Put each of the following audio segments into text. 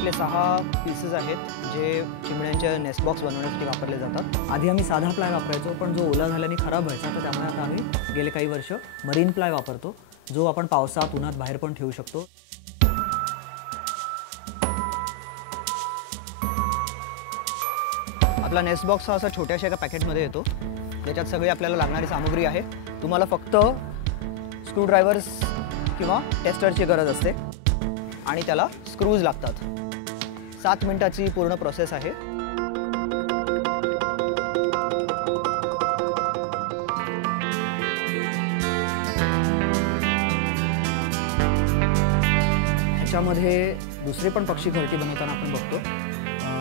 याच्यातले 6 पीसेस आहेत जे चिमण्यांच्या नेस्ट बॉक्स बनवण्यासाठी वापरले जातात। आधी आम्ही साधा प्लाय वापरायचो, पण जो ओला झाल्याने खराब व्हायचा, तर त्यामुळे आता आम्ही गेले काही वर्ष मरीन प्लाय वापरतो, जो आपण पावसात उन्हात बाहेर पण ठेवू शकतो। आपला नेस्ट बॉक्स हा असा छोट्याशा एका पॅकेटमध्ये येतो, ज्याच्यात सगळी आपल्याला लागणारी सामग्री आहे। तुम्हाला फक्त स्क्रूड्रायव्हर्स किंवा टेस्टरची गरज असते आणि त्याला स्क्रूज लागतात। 7 मिनिटाची पूर्ण प्रोसेस आहे। ह्याच्यामध्ये दुसरे पण पक्षी घरटी बनवताना आपण बघतो।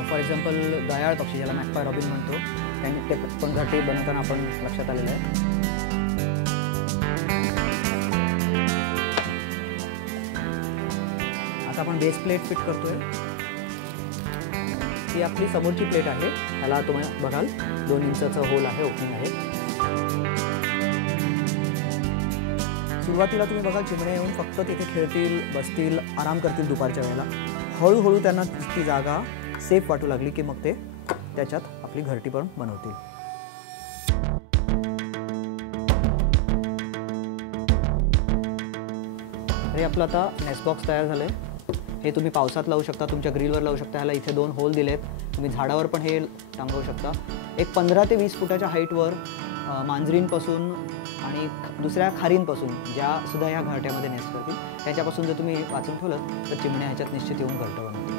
फॉर एक्झाम्पल दयाळ पक्षी, ज्याला मॅक्पाय रॉबिन म्हणतो, त्यांनी ते पण घरटी बनवताना आपण लक्षात आलेलं आहे। आता आपण बेस प्लेट फिट करतोय। ही आपली समोरची प्लेट आहे, ह्याला तुम्ही बघाल 2 इंचाचा होल आहे, ओपनिंग आहे। सुरुवातीला तुम्ही बघाल चिमण्या येऊन फक्त तिथे खेळतील, बसतील, आराम करतील दुपारच्या वेळेला। हळूहळू त्यांना ती जागा सेफ वाटू लागली की मग ते त्याच्यात आपली घरटी पण बनवतील। हे आपलं आता नेस्ट बॉक्स तयार झालंय। हे तुम्ही पावसात लावू शकता, तुमच्या ग्रिलवर लावू शकता। ह्याला इथे 2 होल दिलेत, तुम्ही झाडावर पण हे टांगवू शकता। एक 15 ते 20 फुटाच्या हाईटवर मांजरींपासून आणि दुसऱ्या खारींपासून, ज्या सुद्धा ह्या घरट्यामध्ये नेस्ट करतील, त्याच्यापासून जर तुम्ही वाचून ठेवलं तर चिमण्या ह्याच्यात निश्चित येऊन घरटं बनवतील।